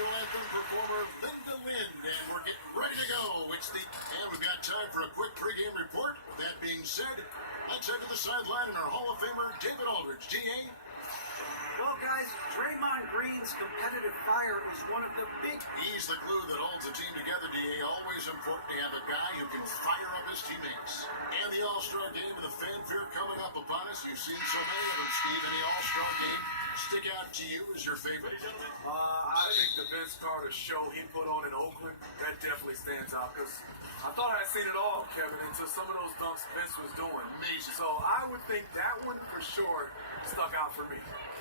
national anthem performer Linda Lind, and we're getting ready to go. And we've got time for a quick pregame report. With that being said, let's head to the sideline and our Hall of Famer David Aldridge. DA. Well, guys, Draymond Green's competitive fire is one of the big... He's the glue that holds the team together, DA. Always important to have a guy who can fire up his teammates. And the All-Star game and the fanfare coming up upon us. You've seen so many of them, Steve. Any All-Star game stick out to you as your favorite? I think the Vince Carter show he put on in Oakland, that definitely stands out. Because I thought I had seen it all, Kevin, until some of those dunks Vince was doing. Amazing. So I would think that one for sure stuck out for me.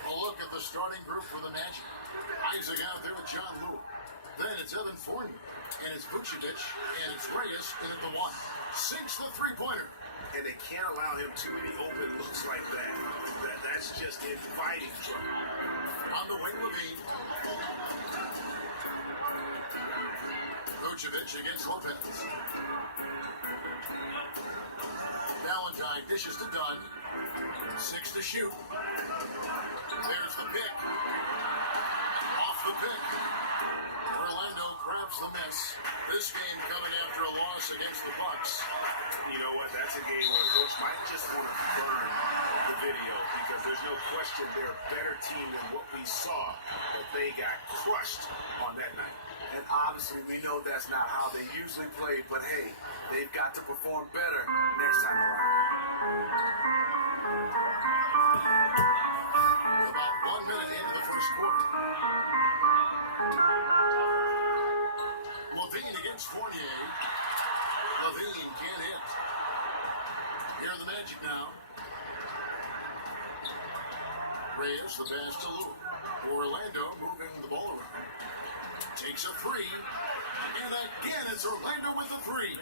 A look at the starting group for the Magic. Isaac out there with John Lue. Then it's Evan Fournier, and it's Vucevic, and it's Reyes in at the one. Sinks the three-pointer. And they can't allow him too many open looks like that. That's just inviting trouble. On the wing, Levine. Vucevic against Lopez. Valentine dishes to Dunn. 6 to shoot. There's the pick. Off the pick. Orlando grabs the miss. This game coming after a loss against the Bucks. You know what? That's a game where the coach might just want to burn the video because there's no question they're a better team than what we saw, but they got crushed on that night. And obviously we know that's not how they usually play, but hey, they've got to perform better next time around. About 1 minute into the first quarter. Levine against Fournier. Levine can't hit. Here are the Magic now. Reyes, the pass to Lue. Orlando moving the ball around. Takes a three. And again, it's Orlando with the three.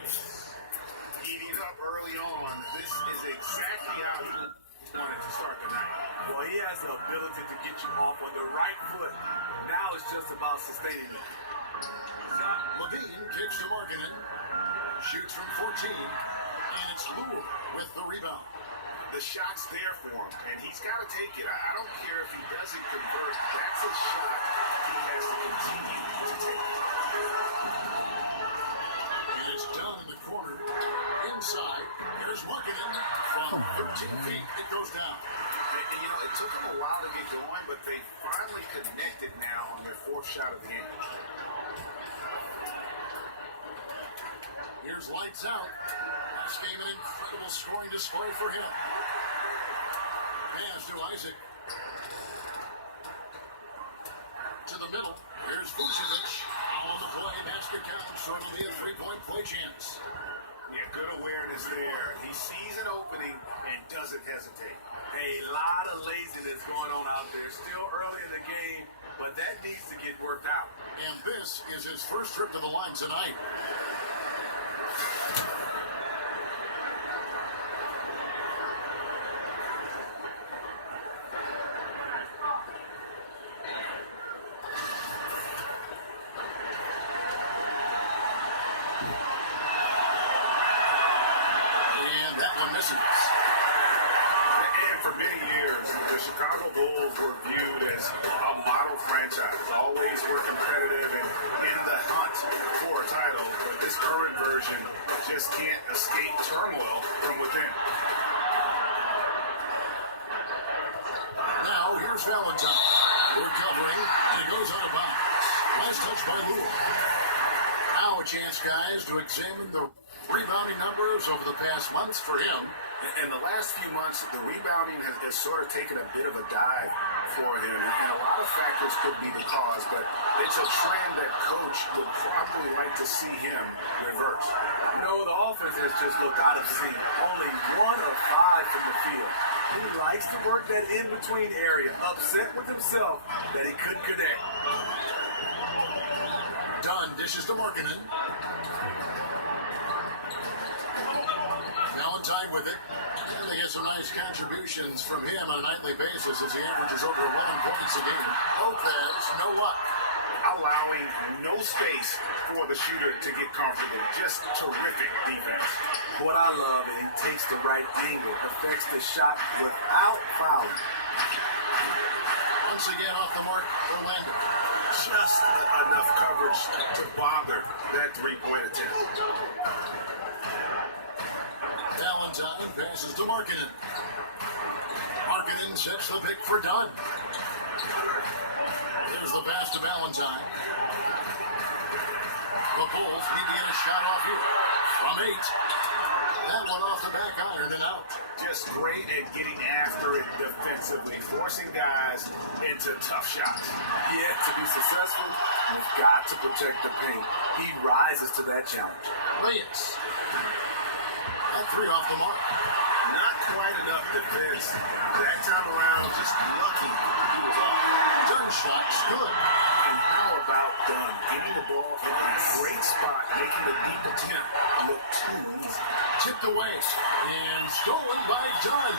Heating up early on. This is exactly how he wanted to start the night. Well, he has the ability to get you off on the right foot. Now it's just about sustaining it. Levine kicks to Markkanen. Shoots from 14. And it's Lue with the rebound. The shot's there for him, and he's got to take it. I don't care if he doesn't convert. That's a shot he has to continue to take. And it's down in the corner. Inside. Here's Markkanen. From 13 feet, it goes down. And, you know, it took them a while to get going, but they finally connected now on their fourth shot of the game. Here's lights out. This game an incredible scoring display for him. Pass to Isaac. To the middle. Here's Vucevic. On the play. That's the count. Certainly a three-point play chance. Yeah, good awareness there. He sees an opening and doesn't hesitate. A lot of laziness going on out there. Still early in the game, but that needs to get worked out. And this is his first trip to the line tonight. And for many years, the Chicago Bulls were viewed as a model franchise, always were competitive and in the hunt for a title. But this current version just can't escape turmoil from within. Now, here's Valentine. Recovering, and it goes out of bounds. Last touch by Lue. Now a chance, guys, to examine the rebounding numbers over the past months for him. In the last few months, the rebounding has sort of taken a bit of a dive for him. And a lot of factors could be the cause, but it's a trend that coach would probably like to see him reverse. No, the offense has just looked out of sync. Only 1 of 5 from the field. He likes to work that in-between area, upset with himself that he couldn't connect. Dunn dishes to Markkanen. Valentine with it. And they get some nice contributions from him on a nightly basis as he averages over 11 points a game. Lopez, no luck. Allowing no space for the shooter to get comfortable. Just terrific defense. What I love is he takes the right angle, affects the shot without fouling. Once again off the mark, Orlando. just enough coverage to bother that three-point attempt. Valentine passes to Markkanen. Markkanen sets the pick for Dunn. Here's the pass to Valentine. The Bulls need to get a shot off here. From 8. That one off the back iron and out. Just great at getting after it defensively, forcing guys into tough shots. Yeah, to be successful, you've got to protect the paint. He rises to that challenge. Reyes. That 3 off the mark. Not quite enough defense. That time around, just lucky. He was off. Dunn shot's good. And how about Dunn getting the ball in a great spot, making the deep attempt look too easy. Tipped away and stolen by Dunn.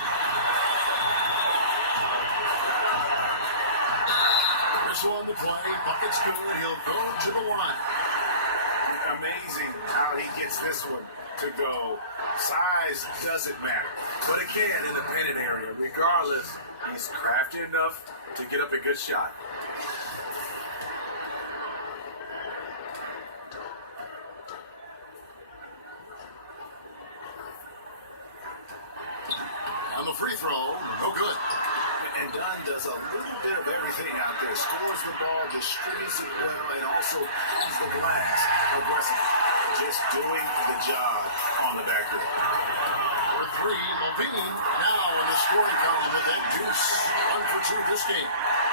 Whistle on the play. Bucket's good. He'll go to the line. Amazing how he gets this one to go. Size doesn't matter. But again, in the pennant area, regardless, he's crafty enough to get up a good shot. On the free throw, no good. And Dunn does a little bit of everything out there. Scores the ball, distributes it well, and also uses the glass aggressive. Just doing the job on the back end. For 3, Levine now in the scoring column with that deuce. 1 for 2 this game.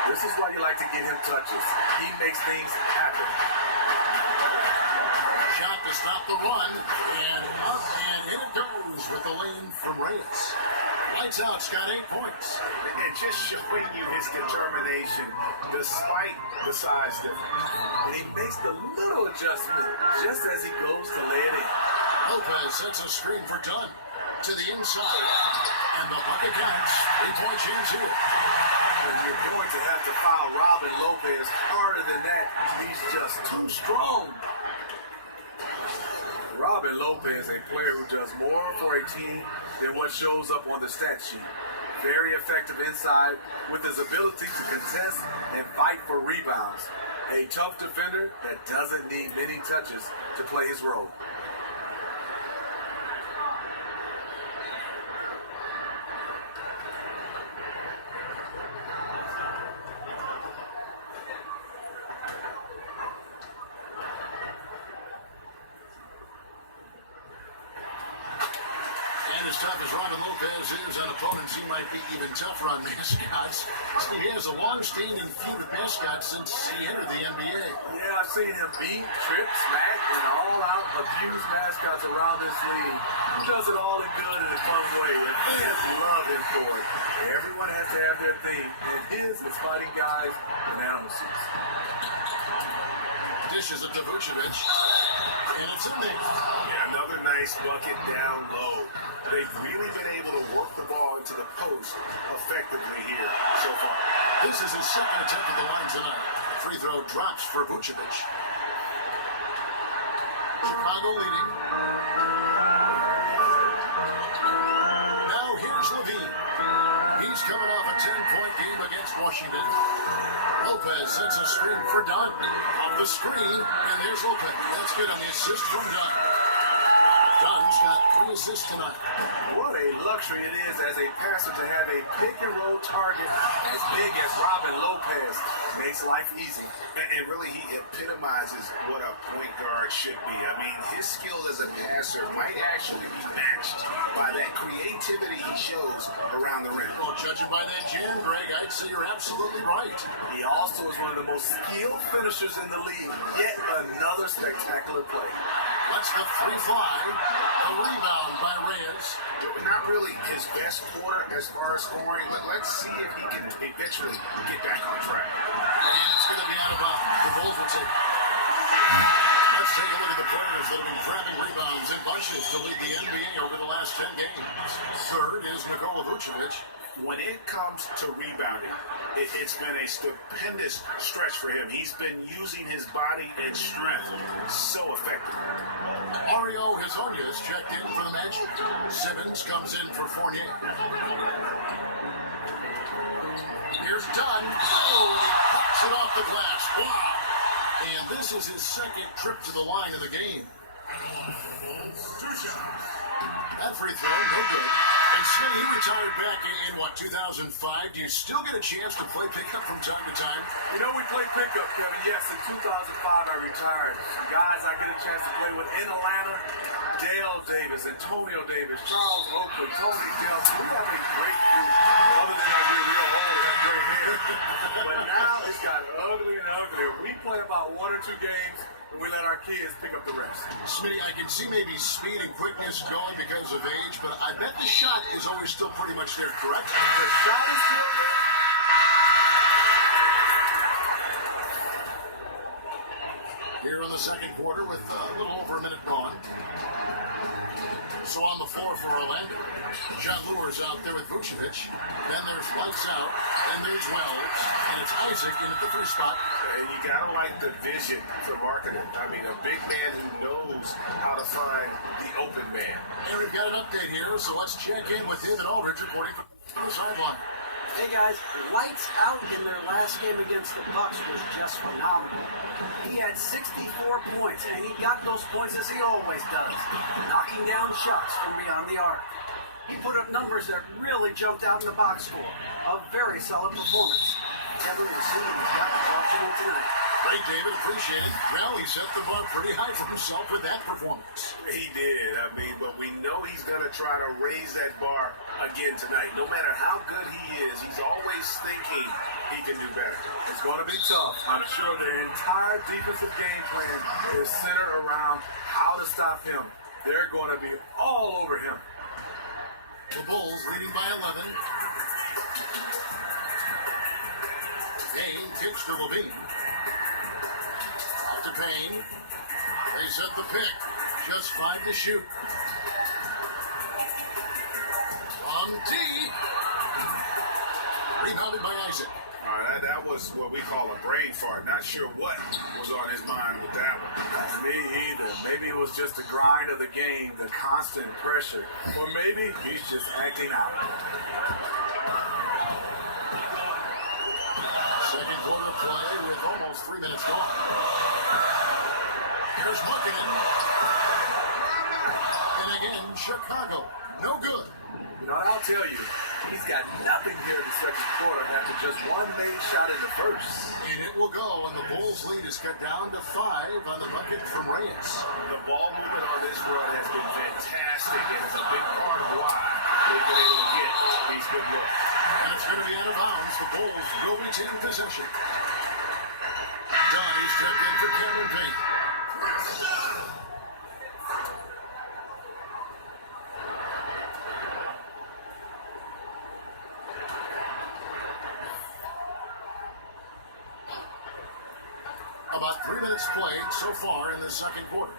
This is why you like to get him touches. He makes things happen. Shot to stop the run, and up and in it goes with the lane from Reyes. Lights out's got 8 points. And just showing you his determination despite the size difference. And he makes the little adjustment just as he goes to lay it in. Lopez sets a screen for Dunn to the inside. And the bucket counts. 3-point chance here. And you're going to have to foul Robin Lopez harder than that. He's just too strong. Robin Lopez, a player who does more for a team than what shows up on the stat sheet. Very effective inside with his ability to contest and fight for rebounds. A tough defender that doesn't need many touches to play his role. As tough as Robin Lopez is on opponents, he might be even tougher on mascots. See, he has a long-standing feud with mascots since he entered the NBA. Yeah, I've seen him beat, trip, smack, and all-out abuse mascots around this league. He does it all in good and a fun way, and fans love him for it. Everyone has to have their theme, and his is fighting guys in animal suits. Dishes it to Vucevic, and it's in there. Yeah, another nice bucket down low. They've really been able to work the ball into the post effectively here so far. This is his second attempt at the line tonight. Free throw drops for Vucevic. Chicago leading. Now here's Levine. He's coming off a 10-point game against Washington. Lopez sets a screen for Dunn. Off the screen, and there's Lopez. That's good on the assist from Dunn. Dunn's got 3 assists tonight. What a luxury it is as a passer to have a pick-and-roll target as big as Robin Lopez. Makes life easy. And really, he epitomizes what a point guard should be. I mean, his skill as a passer might actually be matched by that creativity he shows around the rim. Well, judging by that jam, Greg, I'd say you're absolutely right. He also is one of the most skilled finishers in the league. Yet another spectacular play. Lets the 3 fly. A rebound by Reyes. Not really his best quarter as far as scoring, but let's see if he can eventually get back on track. And it's going to be out of bounds. The Bulls will take it. Let's take a look at the players that have been grabbing rebounds in bunches to lead the NBA over the last 10 games. Third is Nikola Vucevic. When it comes to rebounding, it's been a stupendous stretch for him. He's been using his body and strength so effectively. Mario Hezonja checked in for the Magic. Simmons comes in for Fournier. Here's Dunn. Oh, he pops it off the glass. Wow. And this is his second trip to the line of the game. That free throw, no good. And Smitty, you retired back in what, 2005? Do you still get a chance to play pickup from time to time? You know, we played pickup, Kevin. Yes, in 2005 I retired. Guys I get a chance to play with in Atlanta, Dale Davis, Antonio Davis, Charles Oakley, Tony Dell. We have a great group. Other than our real old, that great hair. But now it's got ugly and uglier. We play about 1 or 2 games, and we let our kids pick up the rest. Smitty, I can see maybe speed and quickness going because of age, but I bet the shot is always still pretty much there, correct? The shot is still there. Here in the second quarter with a little over a minute gone. So on the floor for Orlando, John Lure's out there with Vucevic. Then there's Lights Out. Then there's Wells. And it's Isaac in at the 3 spot. And you gotta like the vision for marketing. I mean, a big man who knows how to find the open man. And we've got an update here, so let's check in with David Aldridge reporting from the sideline. Hey guys, Lights Out in their last game against the Bucks was just phenomenal. He had 64 points, and he got those points as he always does, knocking down shots from beyond the arc. He put up numbers that really jumped out in the box score. A very solid performance. Kevin will see what he's got to watch him tonight. Great, David. Appreciate it. Well, he set the bar pretty high for himself with that performance. He did. I mean, but we know he's going to try to raise that bar again tonight. No matter how good he is, he's always thinking he can do better. It's going to be tough. I'm sure their entire defensive game plan is centered around how to stop him. They're going to be all over him. The Bulls leading by 11. Payne kicks to Levine. Out to Payne. They set the pick. Just 5 to shoot. On D. Rebounded by Isaac. All right, that was what we call a brain fart. Not sure what was on his mind with that one. Me either. Maybe it was just the grind of the game, the constant pressure. Or maybe he's just acting out. Second quarter play with almost 3 minutes gone. Here's Markkanen. And again, Chicago. No good. You know, I'll tell you, he's got nothing here in the second quarter after just 1 made shot in the first. And it will go, and the Bulls' lead is cut down to 5 on the bucket from Reyes. The ball movement on this run has been fantastic, and it's a big part of why they've been able to get these good looks. And it's going to be out of bounds. The Bulls will retain possession. Donnie stepped in for Cameron Payne. About 3 minutes played so far in the second quarter.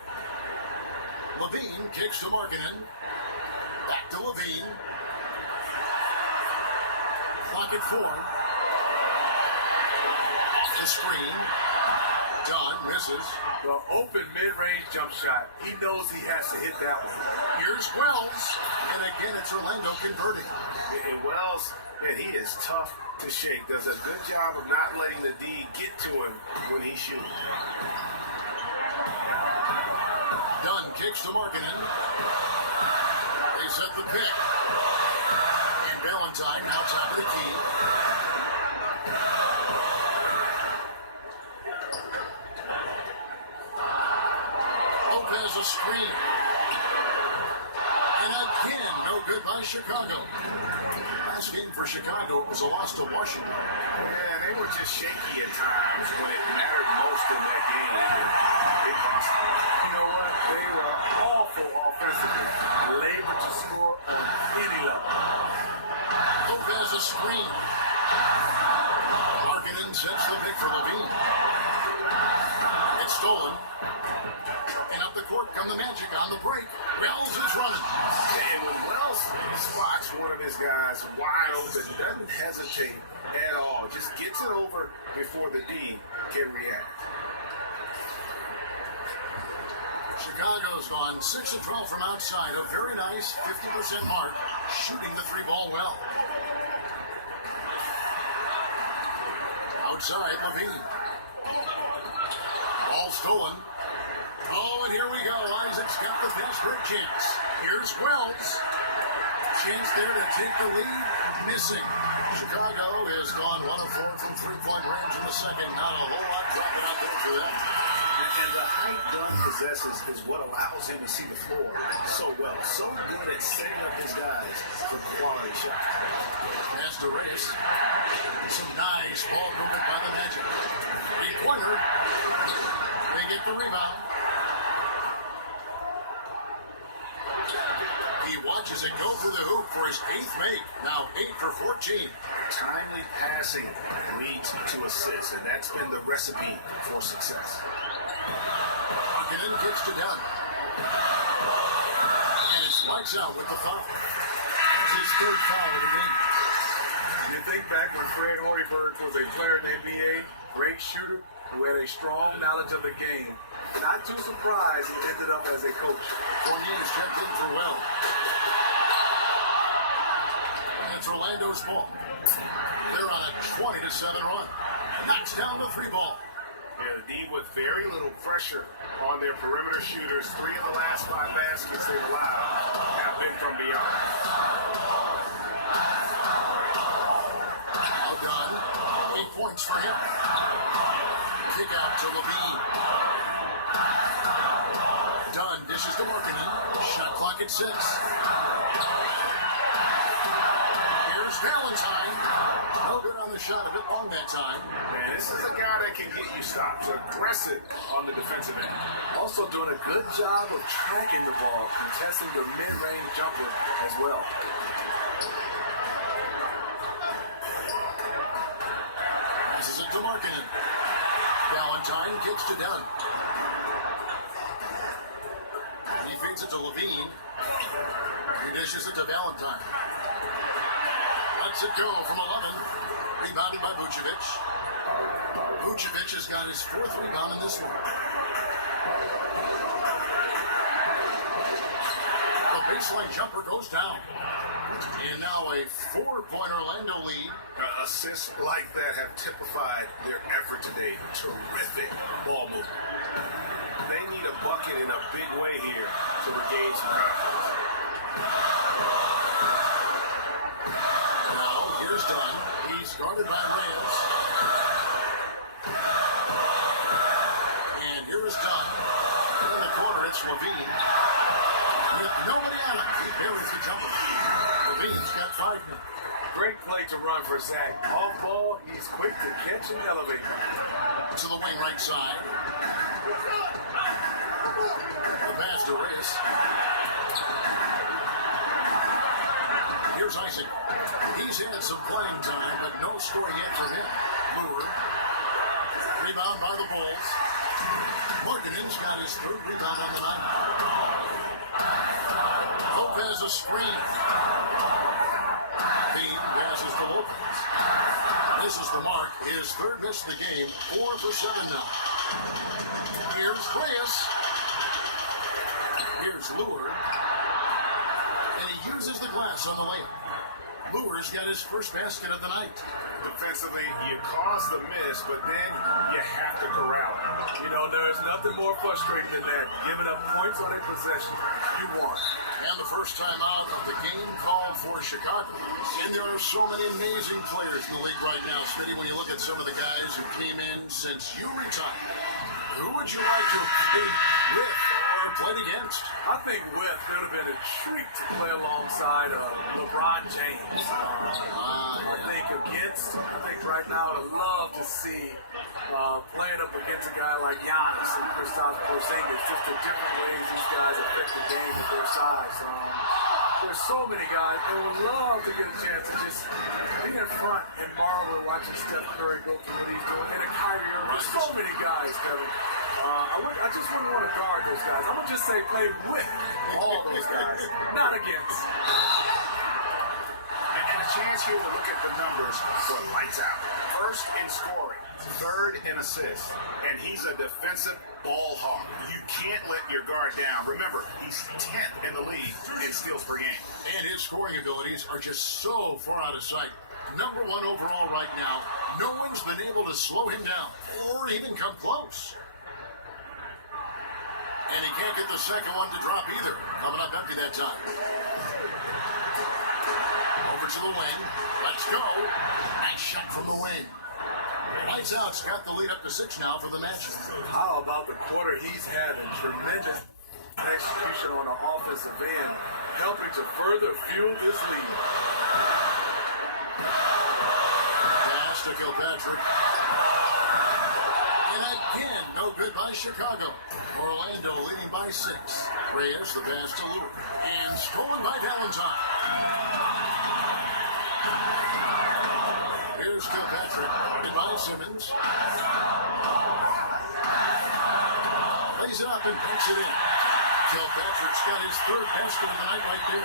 Levine kicks to Markkanen. Back to Levine. Clock at 4. Off the screen. Dunn misses. The open mid-range jump shot. He knows he has to hit that one. Here's Wells. And again, it's Orlando converting. And Wells, man, he is tough to shake. Does a good job of not letting the D get to him when he shoots. Dunn kicks to Markkanen. They set the pick. And Valentine now top of the key. Lopez a screen. And again, no good by Chicago. Last game for Chicago was a loss to Washington. Yeah, they were just shaky at times when it mattered most in that game. And they lost. You know what? They were awful offensively. Labor to score on any level. Lopez a screen. Markkanen sets the pick for Levine. It's stolen. And up the court come the Magic on the break. Wells is running. And when Wells spots one of his guys wide open, doesn't hesitate at all. Just gets it over before the D can react. Chicago's gone 6 of 12 from outside. A very nice 50% mark. Shooting the 3-ball well. Outside, Levine. stolen. Oh, and here we go. Isaac's got the pass for a chance. Here's Wells. Chance there to take the lead. Missing. Chicago has gone 1 of 4 from three-point range in the second. Not a whole lot dropping out there for them. And the height Dunn possesses is what allows him to see the floor so well. So good at setting up his guys for quality shots. Pass to Reyes. Some nice ball movement by the Magic. Three-pointer. They get the rebound. He watches it go through the hoop for his 8th make. Now 8 for 14. Timely passing leads to assists, and that's been the recipe for success. Buchanan gets to Dunn. And it's lights out with the foul. That's his 3rd foul of the game. You think back when Fred Hoiberg was a player in the NBA, great shooter who had a strong knowledge of the game. Not too surprised he ended up as a coach. Fournier is checked in for Well. That's Orlando's ball. They're on a 20-7 run. Knocks down the 3 ball. Yeah, the D with very little pressure on their perimeter shooters. 3 of the last 5 baskets they've allowed have been from beyond. Now done. 8 points for him. Kick out to Levine. Dunn dishes to Markkanen. Shot clock at 6. Here's Valentine. No good on the shot. A bit long that time. Man, this is a guy that can get you stops. Aggressive on the defensive end. Also doing a good job of tracking the ball, contesting the mid-range jumper as well. Passes it to Markkanen. Valentine kicks to Dunn. He feeds it to Levine. He dishes it to Valentine. Lets it go from 11. Rebounded by Vucevic. Vucevic has got his 4th rebound in this one. The baseline jumper goes down. And now a 4-point Orlando lead. Assists like that have typified their effort today. Terrific ball movement. They need a bucket in a big way here to regain some confidence. Now here's Dunn. He's guarded by Reyes. And here is Dunn. In the corner, it's Levine. With nobody on him, he buries the jumper. Levine's got 5 now. Great play to run for Zach. Off ball, he's quick to catch and elevate. To the wing right side. The pass to Reyes. Here's Isaac. He's had some playing time, but no scoring yet from him. Brewer. Rebound by the Bulls. Markkanen's got his 3rd rebound on the night. Lopez a screen. Dean passes to Lopez. This is the mark. His 3rd miss in the game. 4 for 7 now. Here's Reyes. Here's Lure. And he uses the glass on the layup. Lure's got his 1st basket of the night. Defensively, you cause the miss, but then you have to corral it. You know, there's nothing more frustrating than that. Giving up points on a possession. You won. And the first time out of the game called for Chicago. And there are so many amazing players in the league right now, Smitty, when you look at some of the guys who came in since you retired. Who would you like to have played with or played against? I think with, it would have been a treat to play alongside LeBron James. I think right now I'd love to see playing up against a guy like Giannis and Kristaps Porzingis, just the different ways these guys affect the game at their size. There's so many guys that would love to get a chance to just be in front and marvel watching Steph Curry go through what he's doing, and a Kyrie Irving. So many guys, Kevin. I just wouldn't want to guard those guys. I'm going to just say play with all those guys, not against. And a chance here to look at the numbers for lights out. 1st in scoring, 3rd in assists, and he's a defensive ball hawk. You can't let your guard down. Remember, he's 10th in the league in steals per game. And his scoring abilities are just so far out of sight. Number 1 overall right now. No one's been able to slow him down or even come close. can't get the second one to drop either. Coming up empty that time. Over to the wing. Let's go. Nice shot from the wing. Lights out's got the lead up to 6 now for the Magic. How about the quarter he's having? Tremendous execution on the offensive end, helping to further fuel this lead. Pass to Kilpatrick. And again, no good by Chicago. Orlando leading by 6. Reyes, the pass to Lure. And stolen by Valentine. Here's Kilpatrick. And by Simmons. Lays it up and pinks it in. Kilpatrick's got his 3rd basket of the night right there.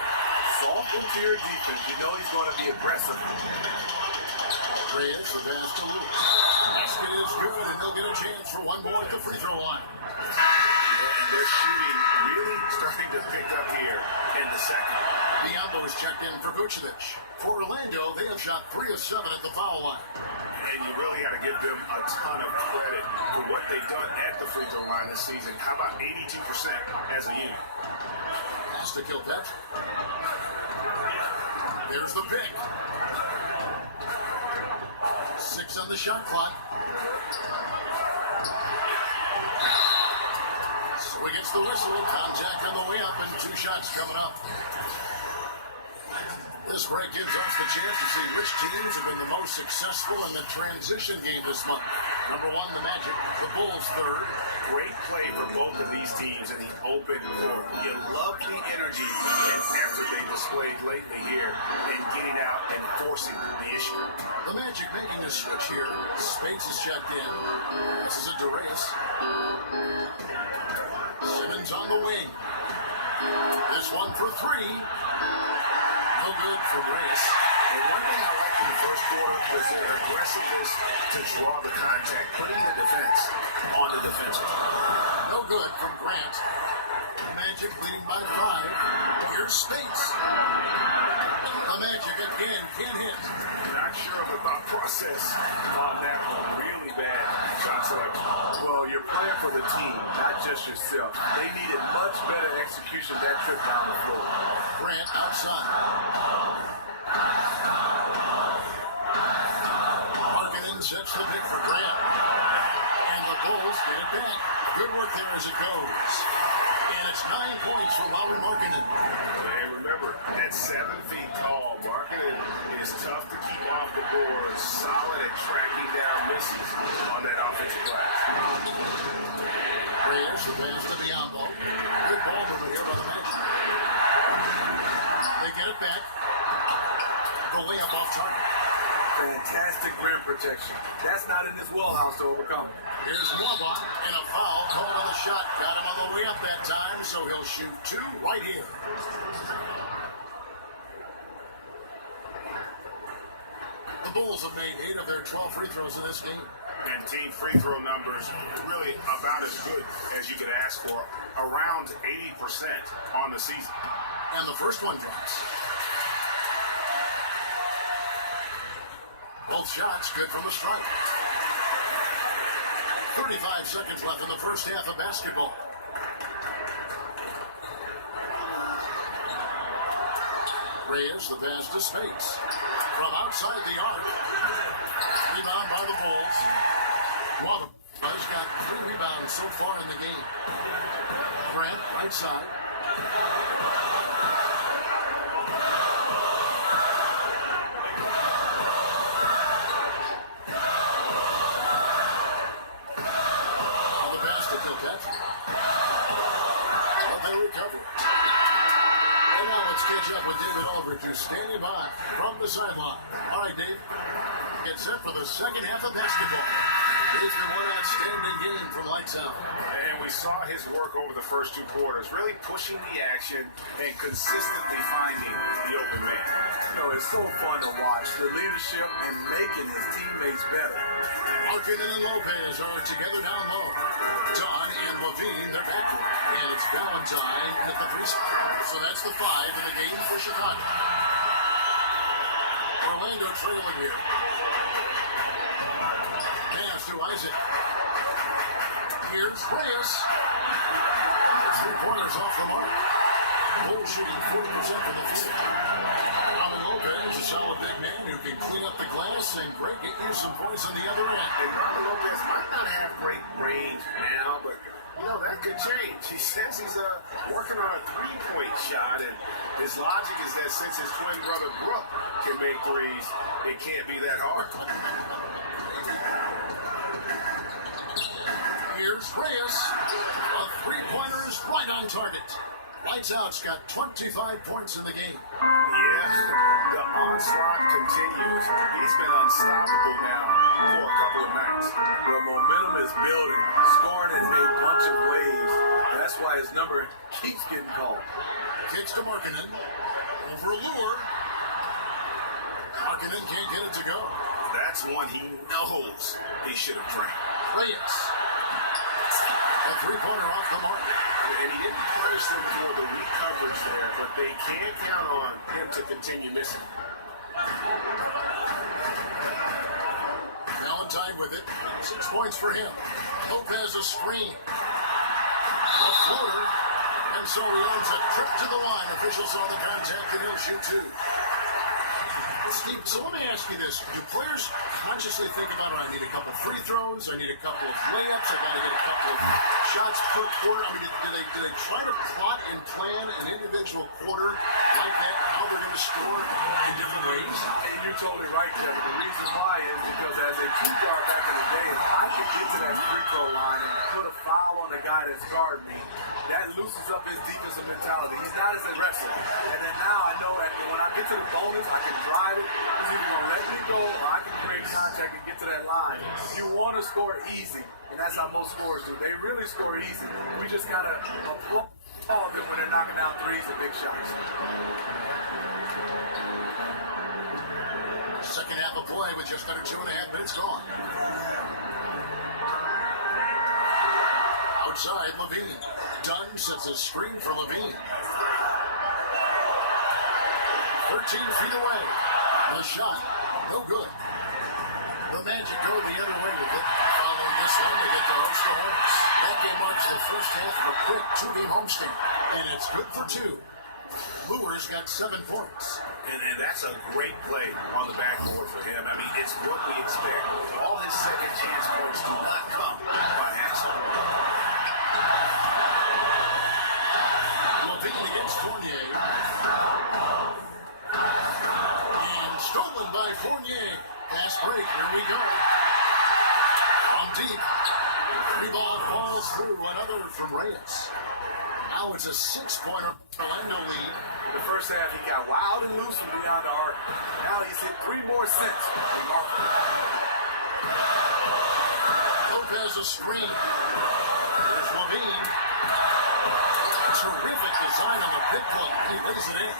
Soft interior defense. You know he's going to be aggressive. Reyes, the pass to Lewis. Basket is good, and they'll get a chance for one more at the free throw line. And their shooting really starting to pick up here in the second. Biombo is checked in for Vucevic. For Orlando, they have shot 3 of 7 at the foul line. And you really got to give them a ton of credit for what they've done at the free throw line this season. How about 82% as a unit? Pass to Kilpatrick. There's the pick. 6 on the shot clock. So he gets the whistle. Contact on the way up, and 2 shots coming up. This break gives us the chance to see which teams have been the most successful in the transition game this month. Number 1, the Magic. The Bulls 3rd. Great play for both of these teams in the open court. You love the energy and effort they displayed lately here in getting out and forcing the issue. The Magic making a switch here. Spates is checked in. This is a Darius. Simmons on the wing. This one for 3. No good for Reyes. And one thing I liked in the first quarter was their aggressiveness to draw the contact, putting the defense on the defensive. No good from Grant. Magic leading by 5. Here's Spates. The Magic again can't hit. Not sure of the thought process on that one. Really bad shot selection. Well, you're playing for the team, not just yourself. They needed much better execution that trip down the floor. Grant outside. Markkanen sets the pick for Grant. And the Bulls get it back. Good work there as it goes. And it's 9 points for Lauri Markkanen. And remember, at 7 feet tall, Markkanen is tough to keep off the board. Solid at tracking down misses on that offensive glass. Reyes, the pass to Diablo. Good ball from here by the Magic. They get it back. The layup off target. Fantastic rim protection. That's not in this wheelhouse to overcome. Here's Mwaba, and a foul called on the shot. Got him on the way up that time, so he'll shoot 2 right here. The Bulls have made 8 of their 12 free throws in this game. And team free throw numbers really about as good as you could ask for. Around 80% on the season. And the first one drops. Both shots good from the strike. 35 seconds left in the first half of basketball. Reyes, the pass to Spates. From outside the arc. Rebound by the Bulls. Waba's got 3 rebounds so far in the game. Grant, right side. Up with David Aldridge, who's standing by from the sideline. All right, Dave, get set for the second half of basketball. Here's your one outstanding game from Lights Out. And we saw his work over the first 2 quarters, really pushing the action and consistently finding the open man. You know, it's so fun to watch the leadership and making his teammates better. Markkanen and Lopez are together down low. Don and Levine, they're backward. And it's Valentine at the 3 spot. So that's the 5 in the game for Chicago. Orlando trailing here. Pass to Isaac. Here's Reyes. Three-pointers off the mark. Bull shooting 40% from the field. Robin Lopez, a solid big man who can clean up the glass and great get you some points on the other end. And Robin Lopez might not have great range now, but that could change. He says he's working on a three-point shot, and his logic is that since his twin brother Brooke can make threes, it can't be that hard. Here's Reyes. A three-pointer is right on target. Lights Out's got 25 points in the game. Yeah, the onslaught continues. He's been unstoppable now for a couple of nights. The momentum is building, scoring in a bunch of ways. That's why his number keeps getting called. Kicks to Markkanen. Over Lure. Markkanen can't get it to go. That's one he knows he should have drained. Reyes. A three-pointer off the mark. And he didn't punish them for the weak coverage there, but they can count on him to continue missing. Valentine with it. 6 points for him. Lopez a screen. A floater. And so he owns a trip to the line. Officials saw the contact and he'll shoot two. Steve, so let me ask you this. Do players consciously think about, I need a couple free throws, I need a couple of layups, I got to get a couple of shots per quarter? I mean, do they try to plot and plan an individual quarter like that, how they're going to score in different ways? And you're totally right, Kevin. The reason why is because as a two guard back in the day, if I could get to that free throw line and put a foul on the guy that's guarding me, that loosens up his defensive mentality. He's not as aggressive. And then now I know that when I get to the bonus, I can drive it. He's either going to let me go or I can create contact and get to that line. You want to score easy, and that's how most scorers do. They really score easy. We just got to applaud them when they're knocking down threes and big shots. Second half of play with just under 2.5 minutes gone. Outside, Levine. Dunn sets a screen for Levine. 13 feet away. The shot, no good. The Magic go the other way with it. Following this one, they get to host the Hornets. That game marks the first half of a quick two-game homestand, and it's good for two. Lure's got 7 points. And that's a great play on the backboard for him. I mean, it's what we expect. All his second chance points do not come by accident. Levine against Fournier. And stolen by Fournier. Pass break, here we go. From deep. The ball falls through, another from Reyes. Now it's a 6-pointer. Orlando lead. In the first half, he got wild and loose from beyond the arc. Now he's hit 3 more sets. Remarkable. Lopez a screen. There's Levine. Terrific design on the big play. He lays it in.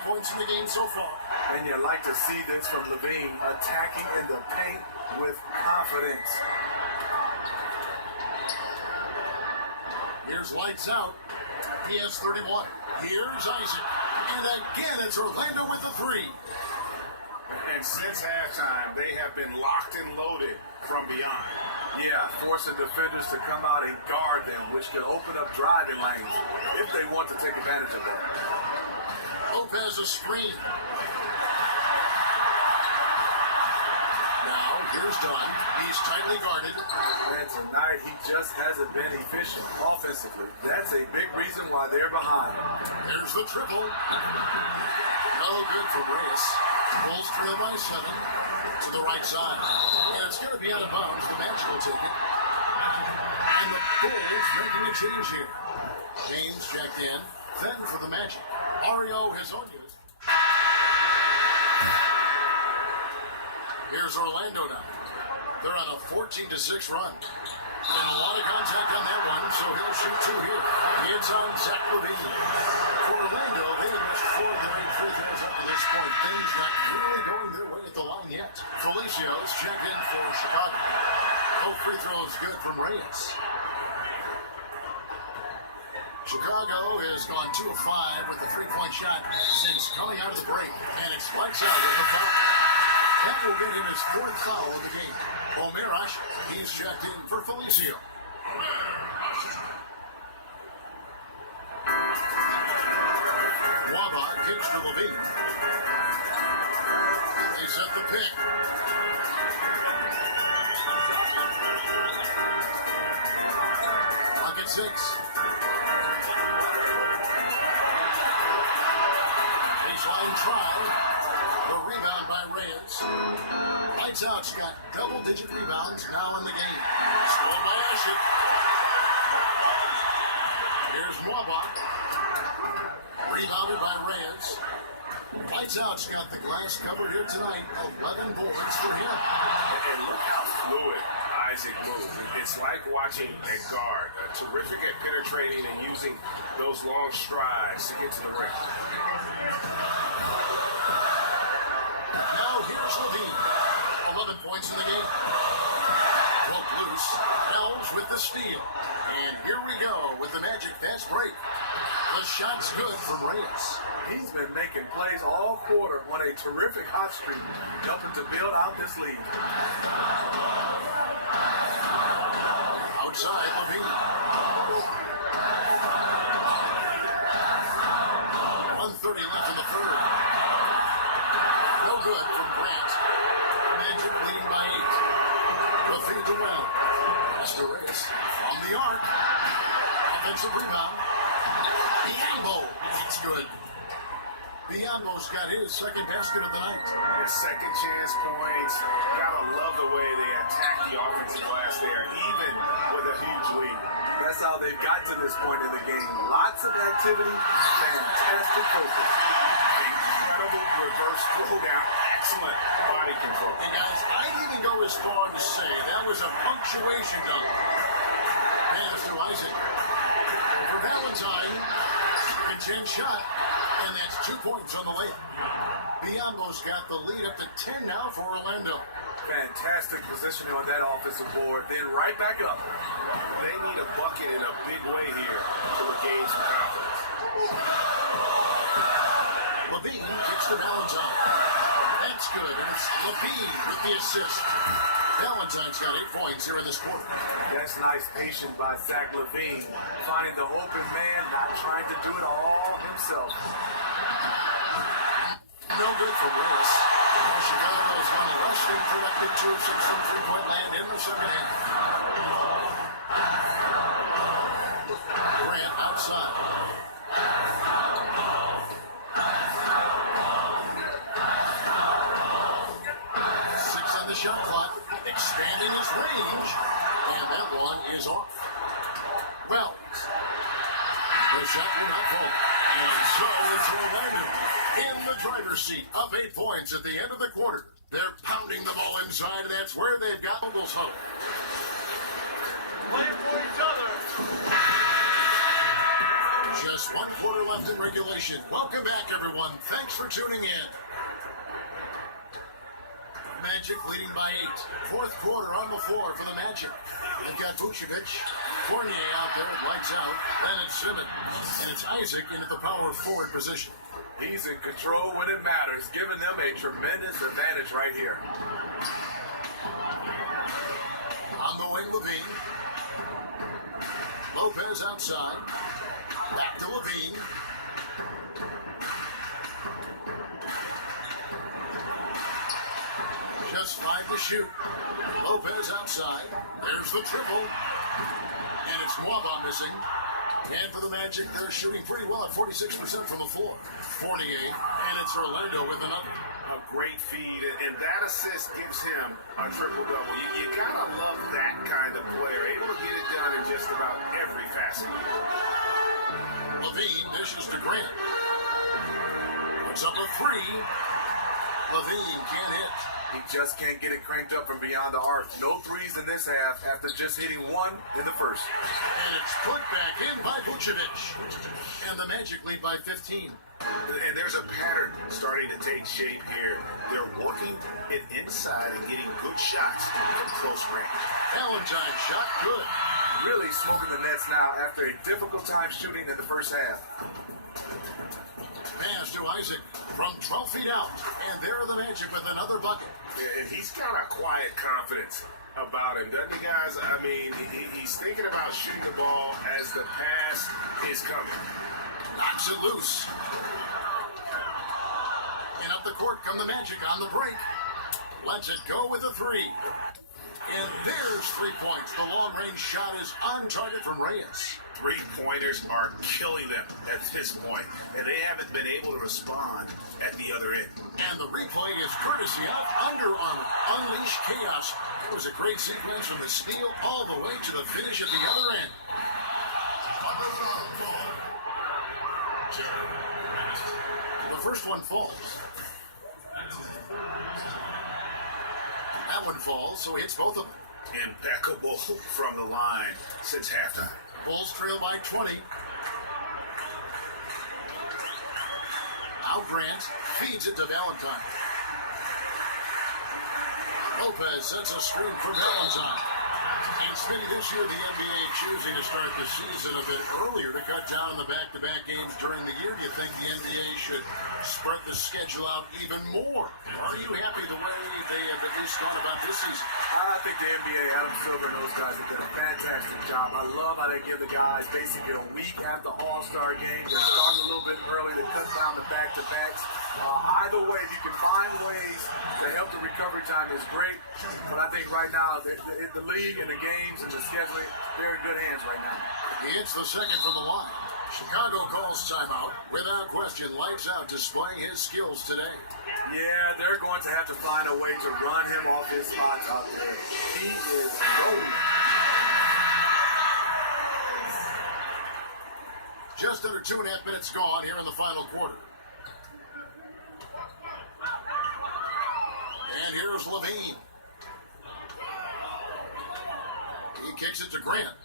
9 points in the game so far. And you like to see this from Levine, attacking in the paint with confidence. Here's Lights Out. PS31. Here's Isaac. And again, it's Orlando with the 3. And since halftime, they have been locked and loaded from beyond. Yeah, forcing defenders to come out and guard them, which could open up driving lanes if they want to take advantage of that. Lopez a screen. Now, here's Dunn. He's tightly guarded. And tonight, he just hasn't been efficient offensively. That's a big reason why they're behind. There's the triple. No good for Reyes. Bulls trail by 7 to the right side. And it's going to be out of bounds. The Magic will take it. And the Bulls making a change here. James checked in. Then for the Magic. Mario Hezonja. Here's Orlando now. They're on a 14-6 run. And a lot of contact on that one, so he'll shoot 2 here. It's on Zach Levine. For Orlando, they didn't miss 4 of the 8 free throws up to this point. Things not really going their way at the line yet. Felicia's checked in for Chicago. No free throws good from Reyes. Chicago has gone 2 of 5 with a 3-point shot since coming out of the break. And it's Lights Out with the foul. That will get him his 4th foul of the game. Omer Ashe, he's checked in for Felicio. Waba kicks to Levine. They set the pick. Clock at 6. Baseline try. The rebound by Reyes. Lights out's got double-digit rebounds now in the game. Scored by Ashik. Here's Mwabak. Rebounded by Reyes. Lights out's got the glass covered here tonight. 11 points for him. And look how fluid Isaac moves. It's like watching a guard, terrific at penetrating and using those long strides to get to the rim. Now here's Levine. 11 points in the game. Broke loose. Helms with the steal. And here we go with the Magic fast break. The shot's good from Reyes. He's been making plays all quarter on a terrific hot streak, helping to build out this lead. Outside, Levine. 1:30 left in the third. No good from Grant. Magic leading by 8. The feed to well. Pass to Reyes. On the arc. Offensive rebound. Biombo. It's good. Biombo's got his second basket of the night. Their second chance points. Gotta love the way they attack the offensive glass there, even with a huge lead. That's how they've got to this point in the game. Lots of activity, fantastic focus. Incredible reverse throwdown. Excellent body control. Hey guys, I'd even go as far to say that was a punctuation dunk. Pass to Isaac. For Valentine, intense shot, and that's 2 points on the layup. Biombo's got the lead up to 10 now for Orlando. Fantastic positioning on that offensive board. Then right back up. They need a bucket in a big way here to regain some confidence. Levine kicks to Valentine. That's good. And it's Levine with the assist. Valentine's got 8 points here in this quarter. That's nice patience by Zach Levine. Finding the open man, not trying to do it all himself. No good for Willis. Chicago's gone less than productive 2 of 6 from three-point land in the second half. Grant outside. On the shot clock, expanding his range, and that one is off. Well, the shot will not fall. And so it's Orlando in the driver's seat, up 8 points at the end of the quarter. They're pounding the ball inside, and that's where they've got Vogel's hope. Playing for each other. Just 1 quarter left in regulation. Welcome back, everyone. Thanks for tuning in. Magic leading by 8. Fourth quarter on the floor for the Magic. They've got Vucevic, Fournier out there with lights out, Leonard Simmons, and it's Isaac into the power forward position. He's in control when it matters, giving them a tremendous advantage right here. On the wing, Levine. Lopez outside. Back to Levine. Just 5 to shoot. Lopez outside. There's the triple. And it's Mwaba missing. And for the Magic, they're shooting pretty well at 46% from the floor. Fournier, and it's Orlando with another. A great feed, and that assist gives him a triple-double. You gotta love that kind of player, able to get it done in just about every facet. Levine dishes to Grant. Puts up a 3. Levine can't hit. He just can't get it cranked up from beyond the arc. No threes in this half after just hitting 1 in the first. And it's put back in by Vucevic. And the Magic lead by 15. And there's a pattern starting to take shape here. They're working it inside and getting good shots from close range. Valentine shot good. Really smoking the nets now after a difficult time shooting in the first half. Pass to Isaac from 12 feet out. And there are the Magic with another bucket. And he's got a quiet confidence. about him, doesn't he, guys? I mean, he's thinking about shooting the ball as the pass is coming. Knocks it loose. And up the court come the Magic on the break. Lets it go with a three. And there's 3 points. The long-range shot is on target from Reyes. Three-pointers are killing them at this point, and they haven't been able to respond at the other end. And the replay is courtesy of Under Armour. Unleash chaos. It was a great sequence from the steal all the way to the finish at the other end. The first one falls. That one falls, so he hits both of them. Impeccable from the line since halftime. Bulls trail by 20. Out Grant feeds it to Valentine. Lopez sets a screen for Valentine. And Smitty, this year the NBA choosing to start the season a bit earlier to cut down on the back-to-back games during the year. Do you think the NBA should spread the schedule out even more? Are you happy the way they have at least gone about this season? I think the NBA, Adam Silver, and those guys have done a fantastic job. I love how they give the guys basically a week after All-Star game. They're starting a little bit early to cut down the back-to-backs. Either way, if you can find ways to help the recovery time, is great. But I think right now, the league and the games and the scheduling, they're in good hands right now. He hits the second from the line. Chicago calls timeout. Without question, lights out, displaying his skills today. Yeah, they're going to have to find a way to run him off his spots out there. He is rolling. Just under 2.5 minutes gone here in the final quarter. And here's Levine. He kicks it to Grant.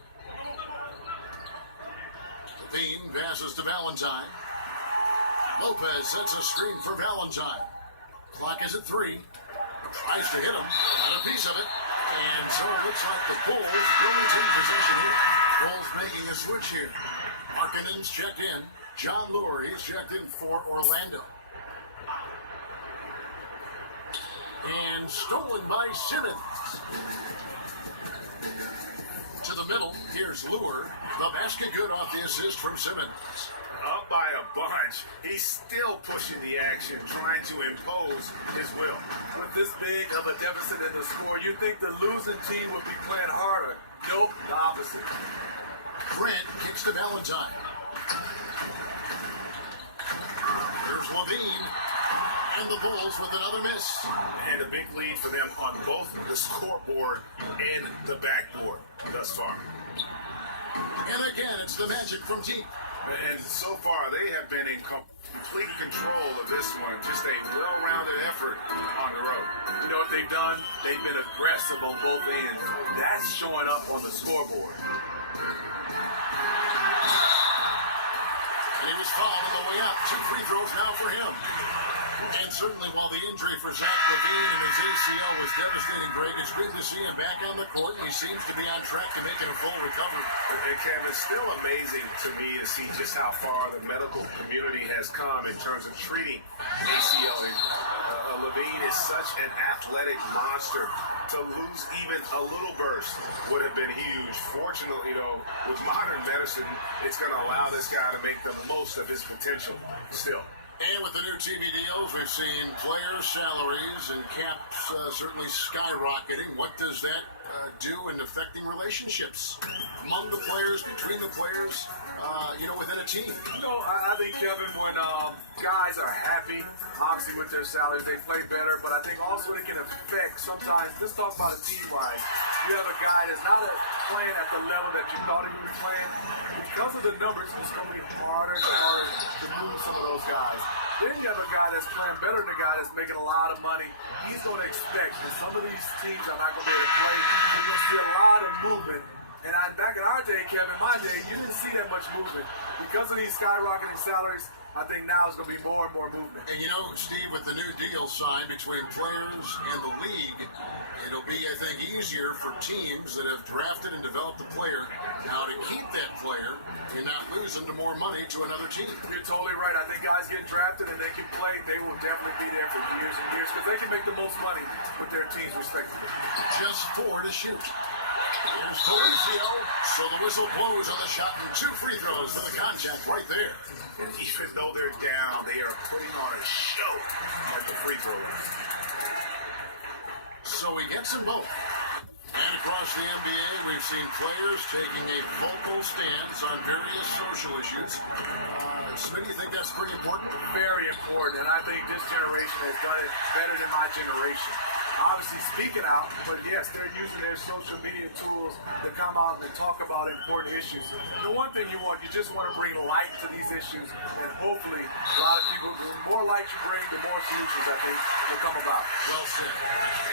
Levine passes to Valentine. Lopez sets a screen for Valentine. Clock is at 3. Tries to hit him. Got a piece of it. And so it looks like the Bulls will maintain possession here. Bulls making a switch here. Markkanen's checked in. John Lure, he's checked in for Orlando. And stolen by Simmons. To the middle, here's Lure. The basket good off the assist from Simmons. Up by a bunch. He's still pushing the action, trying to impose his will. With this big of a deficit in the score, you think the losing team would be playing harder. Nope, the opposite. Grant kicks to Valentine. Here's Levine. And the Bulls with another miss. And a big lead for them on both the scoreboard and the backboard thus far. And again, it's the Magic from deep. And so far, they have been in complete control of this one. Just a well-rounded effort on the road. You know what they've done? They've been aggressive on both ends. That's showing up on the scoreboard. And he was fouled on the way up. 2 free throws now for him. And certainly while the injury for Zach Levine and his ACL was devastating, Greg, it's good to see him back on the court. He seems to be on track to making a full recovery. And Kevin, it's still amazing to me to see just how far the medical community has come in terms of treating ACL. Levine is such an athletic monster. To lose even a little burst would have been huge. Fortunately, though, with modern medicine, it's going to allow this guy to make the most of his potential still. And with the new TV deals, we've seen players' salaries and caps certainly skyrocketing. What does that do in affecting relationships among the players, between the players, within a team? You know, I think, Kevin, when guys are happy, obviously with their salaries, they play better. But I think also it can affect sometimes, let's talk about a team-wise. You have a guy that's not playing at the level that you thought he would be playing. Because of the numbers, it's going to be harder and harder to move some of those guys. Then you have a guy that's playing better than a guy that's making a lot of money. He's going to expect that some of these teams are not going to be able to play. You're going to see a lot of movement. And back in our day, Kevin, my day, you didn't see that much movement. Because of these skyrocketing salaries, I think now it's going to be more and more movement. And Steve, with the new deal signed between players and the league, it'll be, I think, easier for teams that have drafted and developed a player now to keep that player You're not losing to more money to another team. You're totally right. I think guys get drafted and they can play. They will definitely be there for years and years because they can make the most money with their teams respectively. Just 4 to shoot. Here's Felicio. So the whistle blows on the shot and 2 free throws for the contact right there. And even though they're down, they are putting on a show at the free throws. So he gets them both. And across the NBA, we've seen players taking a vocal stance on various social issues. Smitty, you think that's pretty important? Very important, and I think this generation has done it better than my generation. Obviously speaking out, but yes, they're using their social media tools to come out and talk about important issues. The one thing you just want to bring light to these issues, and hopefully a lot of people, the more light you bring, the more solutions I think will come about. Well said.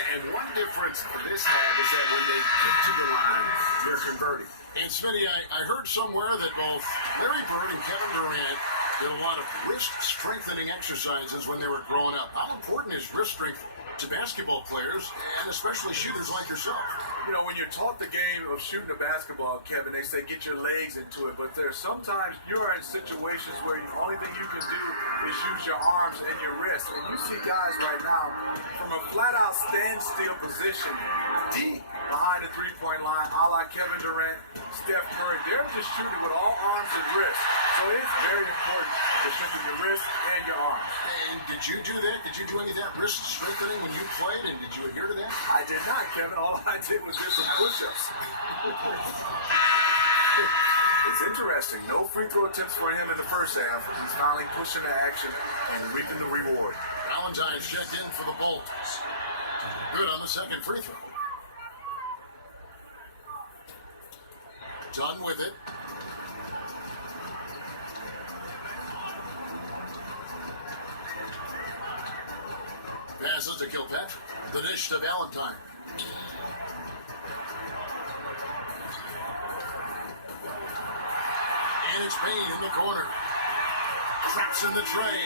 And one difference this has is that when they get to the line, they're converting. And Smitty, I heard somewhere that both Larry Bird and Kevin Durant did a lot of wrist strengthening exercises when they were growing up. How important is wrist strength to basketball players, and especially shooters like yourself? You know, when you're taught the game of shooting a basketball, Kevin, they say get your legs into it. But there's sometimes you are in situations where the only thing you can do is use your arms and your wrists. And you see guys right now from a flat-out standstill position, deep behind the three-point line, a la Kevin Durant, Steph Curry. They're just shooting with all arms and wrists. So it's very important to strengthen your wrists and your arms. And did you do that? Did you do any of that wrist strengthening when you played, and did you adhere to that? I did not, Kevin. All I did was do some push-ups. It's interesting. No free throw attempts for him in the first half. He's finally pushing the action and reaping the reward. Valentine's checked in for the Bulls. Good on the second free throw. Done with it. Passes to Kilpatrick. The dish to Valentine. And it's Payne in the corner. Traps in the tray.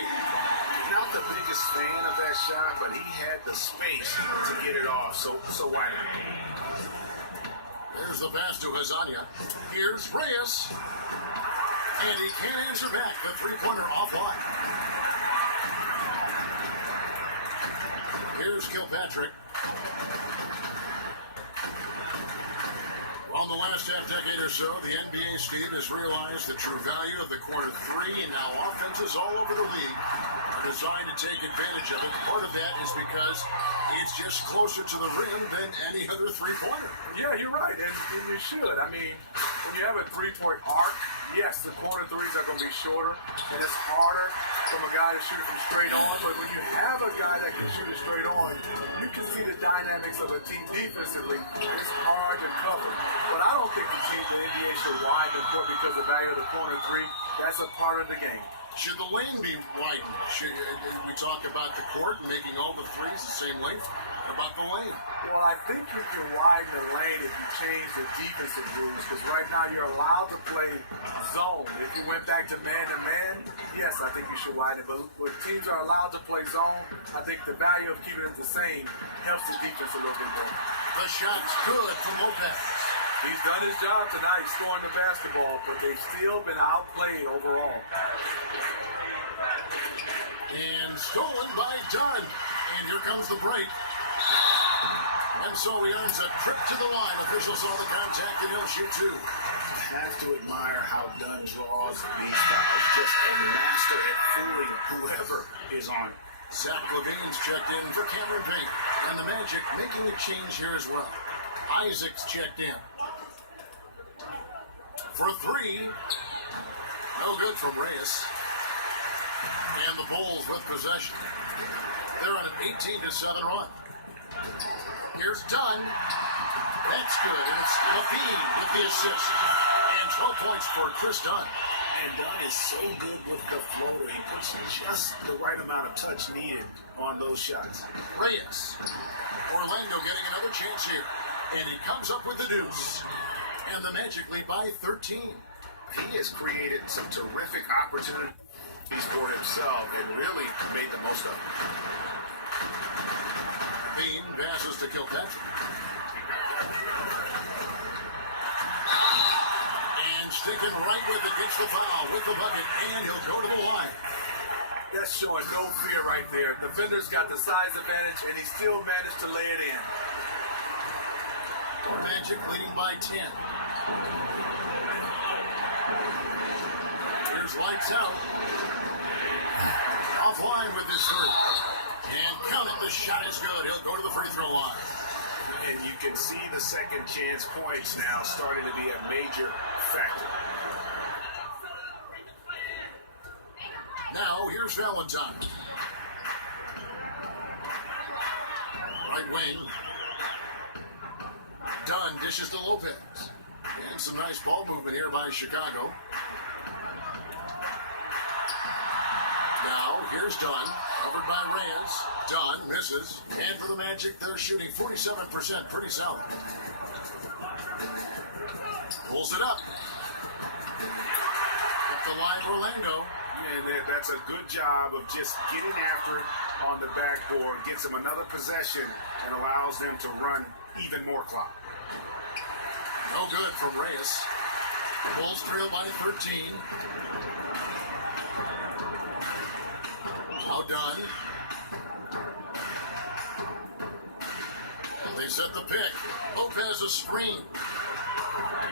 Not the biggest fan of that shot, but he had the space to get it off, so why not? There's the pass to Hazania. Here's Reyes. And he can't answer back. The three-pointer offline. Here's Kilpatrick. Well, in the last half-decade or so, the NBA's team has realized the true value of the corner three, and now offenses all over the league are designed to take advantage of it. Part of that is because it's just closer to the rim than any other three-pointer. Yeah, you're right, and you should. I mean, when you have a three-point arc, yes, the corner threes are going to be shorter, and it's harder from a guy to shoot it from straight on. But when you have a guy that can shoot it straight on, you can see the dynamics of a team defensively. It's hard to cover. But I don't think the NBA should widen the court because of the value of the corner three. That's a part of the game. Should the lane be widened? If we talk about the court and making all the threes the same length, how about the lane? Well, I think you can widen the lane if you change the defensive rules, because right now you're allowed to play zone. If you went back to man-to-man, yes, I think you should widen it. But when teams are allowed to play zone, I think the value of keeping it the same helps the defense a little bit more. The shot's good from Lopez. He's done his job tonight scoring the basketball, but they've still been outplayed overall. And stolen by Dunn. And here comes the break. And so he earns a trip to the line. Officials saw the contact and he'll shoot two. I have to admire how Dunn draws these fouls. Just a master at fooling whoever is on. Zach Levine's checked in for Cameron Payne. And the Magic making a change here as well. Isaac's checked in. For three. No good from Reyes. And the Bulls with possession. They're on an 18-7 run. Here's Dunn. That's good. And it's Levine with the assist. And 12 points for Chris Dunn. And Dunn is so good with the floater. He puts just the right amount of touch needed on those shots. Reyes. Orlando getting another chance here. And he comes up with the deuce. And the Magic lead by 13. He has created some terrific opportunities for himself and really made the most of it. Bean passes to Kilpatrick. And sticking right with it, gets the foul with the bucket, and he'll go to the line. That's showing no fear right there. Defender's got the size advantage, and he still managed to lay it in. Magic leading by 10. Here's lights out. Offline with this three. And count it, the shot is good. He'll go to the free throw line. And you can see the second chance points now starting to be a major factor. Now, here's Valentine. Right wing. Dunn dishes to Lopez. And some nice ball movement here by Chicago. Now, here's Dunn. Covered by Reyes. Dunn misses. And for the Magic, they're shooting 47%. Pretty solid. Pulls it up. Up the line, Orlando. And that's a good job of just getting after it on the backboard, gets them another possession, and allows them to run even more clock. No good from Reyes. Bulls trail by 13. Now done. And they set the pick. Lopez a screen.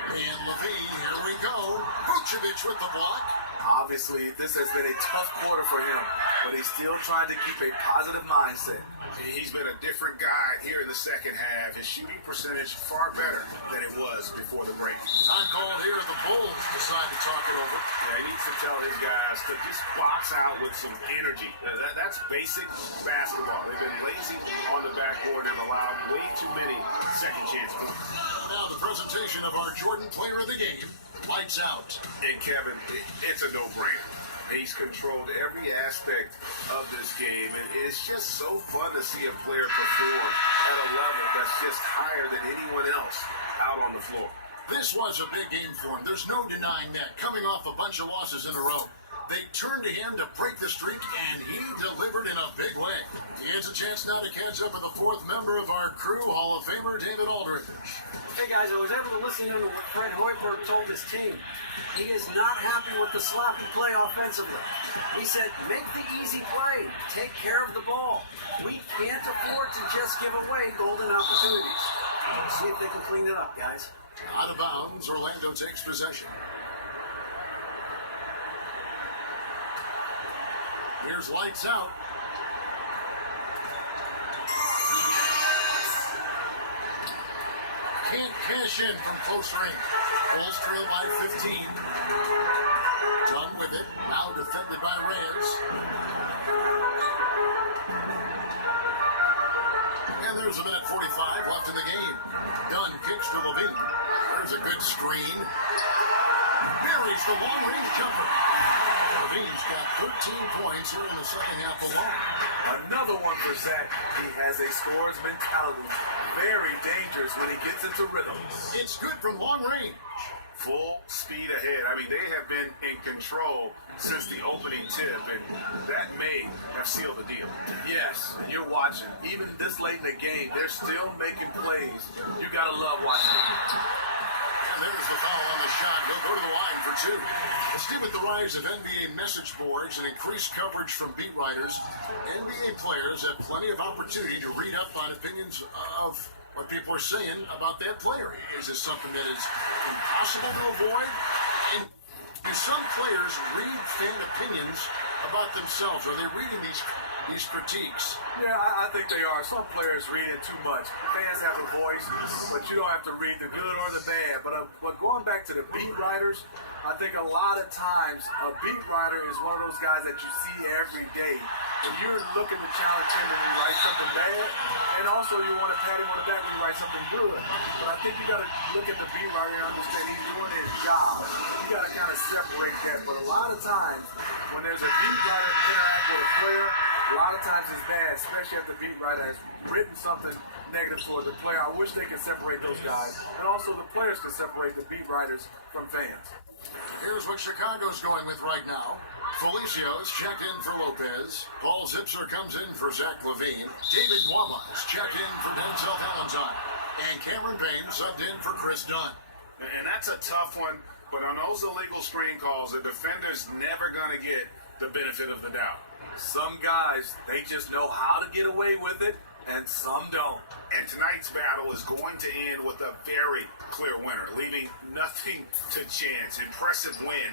And Levine, here we go. Vucevic with the block. Obviously, this has been a tough quarter for him, but he's still trying to keep a positive mindset. He's been a different guy here in the second half. His shooting percentage far better than it was before the break. Time called here. The Bulls decide to talk it over. Yeah, he needs to tell his guys to just box out with some energy. That's basic basketball. They've been lazy on the backboard and have allowed way too many second chance points. Now the presentation of our Jordan Player of the Game. Lights out. And Kevin, it's a no-brainer. He's controlled every aspect of this game, and it's just so fun to see a player perform at a level that's just higher than anyone else out on the floor. This was a big game for him. There's no denying that. Coming off a bunch of losses in a row, they turned to him to break the streak, and he delivered in a big way. He has a chance now to catch up with the fourth member of our crew, Hall of Famer David Aldridge. Hey guys, I was able to listen to what Fred Hoiberg told his team. He is not happy with the sloppy play offensively. He said, make the easy play. Take care of the ball. We can't afford to just give away golden opportunities. See if they can clean it up, guys. Out of bounds, Orlando takes possession. Here's lights out. Can't cash in from close range. Bulls trail by 15. Dunn with it. Now defended by Reyes. And there's a minute 45 left in the game. Dunn kicks to Levine. There's a good screen. Buries the long-range jumper. Levine's got 13 points here in the second half alone. Another one for Zach. He has a scorer's mentality. Very dangerous when he gets into rhythm. It's good from long range. Full speed ahead. I mean, they have been in control since the opening tip, and that may have sealed the deal. Yes, you're watching. Even this late in the game, they're still making plays. You gotta love watching it. And there's the foul on the shot. He'll go to the line for two. Steve, with the rise of NBA message boards and increased coverage from beat writers, NBA players have plenty of opportunity to read up on opinions of what people are saying about that player. Is this something that is impossible to avoid? And do some players read fan opinions about themselves? Are they reading these critiques? Yeah, I think they are. Some players read it too much. Fans have a voice, but you don't have to read the good or the bad. But going back to the beat writers, I think a lot of times a beat writer is one of those guys that you see every day. And you're looking to challenge him when you write something bad, and also you want to pat him on the back when you write something good. But I think you got to look at the beat writer and understand he's doing his job. You got to kind of separate that. But a lot of times when there's a beat writer interact with a player, a lot of times it's bad, especially if the beat writer has written something negative for the player. I wish they could separate those guys. And also the players could separate the beat writers from fans. Here's what Chicago's going with right now. Felicia's checked in for Lopez. Paul Zipser comes in for Zach Levine. David Wama's checked in for Denzel Valentine. And Cameron Payne subbed in for Chris Dunn. And that's a tough one But on those illegal screen calls, the defender's never going to get the benefit of the doubt. Some guys, they just know how to get away with it, and some don't. And tonight's battle is going to end with a very clear winner, leaving nothing to chance. Impressive win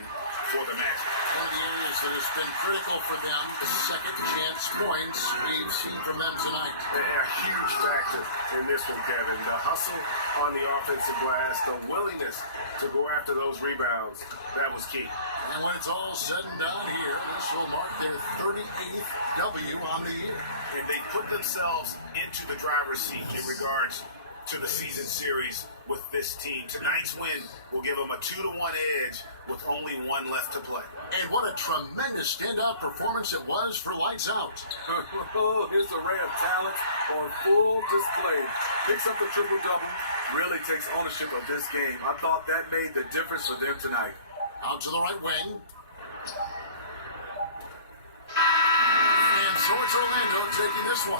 for the Magic. One of the areas that has been critical for them, second chance points we've seen from them tonight. A huge factor in this one, Kevin. The hustle on the offensive glass, the willingness to go after those rebounds, that was key. And when it's all said and done here, this will mark their 38th W on the year. And they put themselves into the driver's seat in regards to the season series with this team. Tonight's win will give them a 2-1 edge with only one left to play. And what a tremendous standout performance it was for Lights Out. His array of talent on full display. Picks up the triple-double, really takes ownership of this game. I thought that made the difference for them tonight. Out to the right wing. And so it's Orlando taking this one.